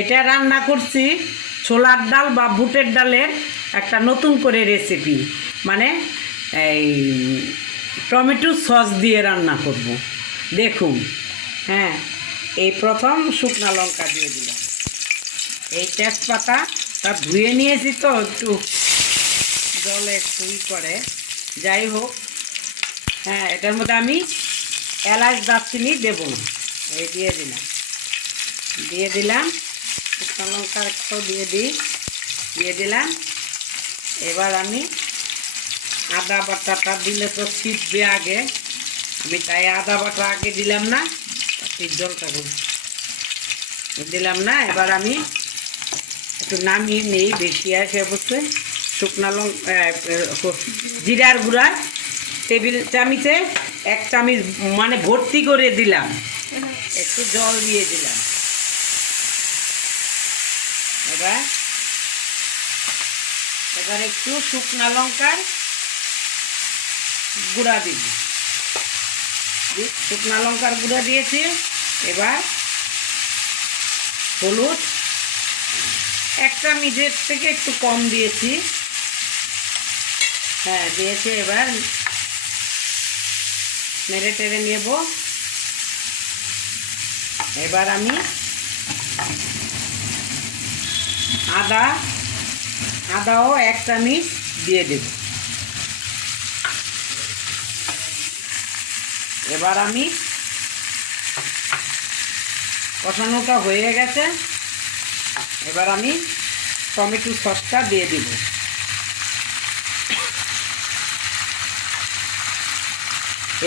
এটা রান্না করছি ছোলার ডাল বা বুটের ডালের একটা নতুন করে রেসিপি, মানে এই টমেটো সস দিয়ে রান্না করব। দেখুন, হ্যাঁ, এই প্রথম শুকনা লঙ্কা দিয়ে দিলাম, এই তেজপাতা তা ধুয়ে নিয়েছি তো একটু জলে করে, যাই হোক, হ্যাঁ, এটার মধ্যে আমি এলাচ দারচিনি দেবো না, এই দিয়ে দিলাম শুকনো লঙ্কা একটু দিয়ে দিলাম। এবার আমি আদা বাটাটা দিলে তো ছিটবে আগে, আমি তাই আদা বাটা আগে দিলাম না, জলটা দিলাম না। এবার আমি একটু নামিয়ে নেই, বেশি আসে অবশ্যই। শুকনা লঙ্কা জিরার গুঁড়া টেবিল চামচে 1 চামচ মানে ভর্তি করে দিলাম, একটু জল দিয়ে দিলাম। এবার একটু শুকনা লঙ্কার গুঁড়া দিব, শুকনা লঙ্কার গুঁড়া দিয়েছি। এবার হলুদ 1 চামচের থেকে একটু কম দিয়েছি, হ্যাঁ দিয়েছি। এবার নেড়ে টেড়ে নেব। এবার আমি আদাও 1 চামচ দিয়ে দেব। এবার আমি কষানোটা হয়ে গেছে, এবার আমি টমেটো সসটা দিয়ে দিব।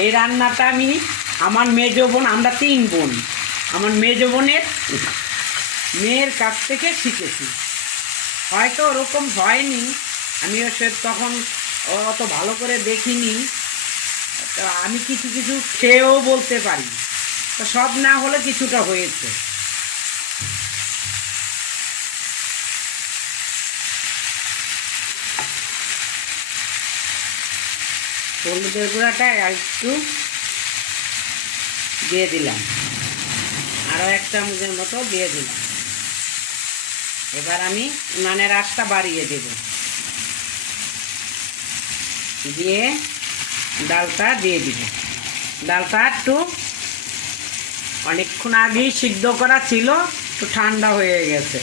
এই রান্নাটা আমি আমার মেজো বোন, আমরা 3 বোন, আমার মেজো বোনের মেয়ের কাছ থেকে শিখেছি। হয়তো ওরকম হয়নি, আমিও সে তখন অত ভালো করে দেখিনি, তো আমি কিছু কিছু খেয়েও বলতে পারি, তো সব না হলে কিছুটা হয়েছে। হলুদের গুঁড়াটা একটু দিয়ে দিলাম, আরও 1 চামচের মতো দিয়ে দিলাম। এবার আমি উনানের আঁচটা বাড়িয়ে দেব, দিয়ে ডালটা দিয়ে দিব। ডালটা একটু অনেকক্ষণ আগেই সিদ্ধ করা ছিল, একটু ঠান্ডা হয়ে গেছে।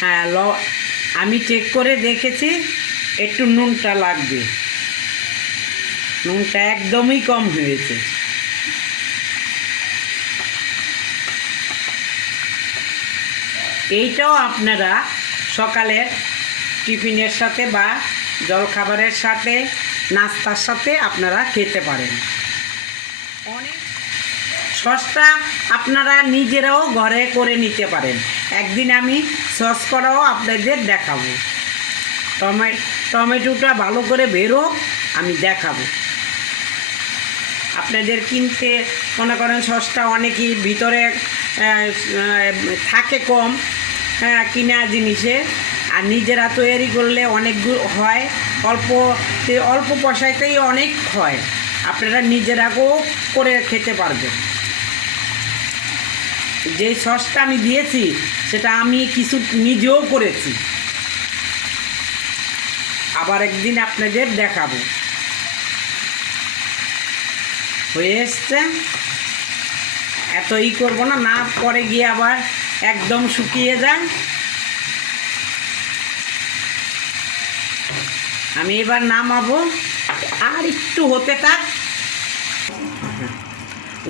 হ্যাঁ, আমি চেক করে দেখেছি, একটু নুনটা লাগবে, নুনটা একদমই কম হয়েছে। এইটাও আপনারা সকালের টিফিনের সাথে বা জলখাবারের সাথে, নাস্তার সাথে আপনারা খেতে পারেন। অনেক সসটা আপনারা নিজেরাও ঘরে করে নিতে পারেন। একদিন আমি সস করাও আপনাদের দেখাবো, টমেটোটা ভালো করে বেরো আমি দেখাবো আপনাদের। কিনতে মনে করেন সসটা অনেকই ভিতরে থাকে কম, হ্যাঁ, কিনা জিনিসে, আর নিজেরা তৈরি করলে অনেক হয়, অল্প পয়সাতেই অনেক হয়, আপনারা নিজেরাও করে খেতে পারবেন। যে সসটা আমি দিয়েছি সেটা আমি কিছু নিজেও করেছি, আবার একদিন আপনাদের দেখাবো। হয়ে এসছে, এত করবো না, পরে গিয়ে আবার একদম শুকিয়ে যায়। আমি এবার নামাবো, আর একটু হতে থাক।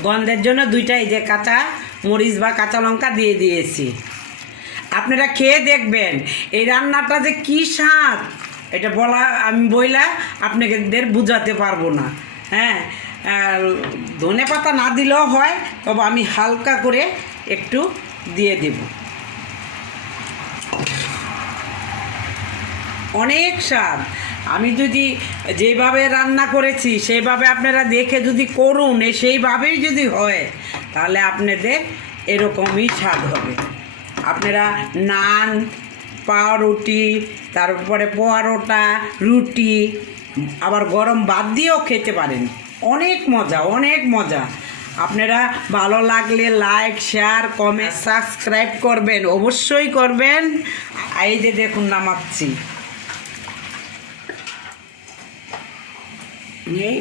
গন্ধের জন্য 2টা এই যে কাঁচা মরিচ বা কাঁচা লঙ্কা দিয়ে দিয়েছি। আপনারা খেয়ে দেখবেন এই রান্নাটা যে কী স্বাদ, এটা আমি বইলা আপনাদের বুঝাতে পারবো না। হ্যাঁ, ধনে পাতা না দিলেও হয়, তবে আমি হালকা করে একটু দিয়ে দেব। অনেক স্বাদ। আমি যদি যেভাবে রান্না করেছি সেইভাবে আপনারা দেখে যদি করুন, সেইভাবেই যদি হয়, তাহলে আপনাদের এরকমই স্বাদ হবে। আপনারা নান পাউরুটি, তারপরে পরোটা, রুটি, আবার গরম ভাত দিয়েও খেতে পারেন। অনেক মজা, অনেক মজা। আপনারা ভালো লাগলে লাইক, শেয়ার, কমেন্ট, সাবস্ক্রাইব করবেন, অবশ্যই করবেন। এই যে দেখুন নামাচ্ছি। এই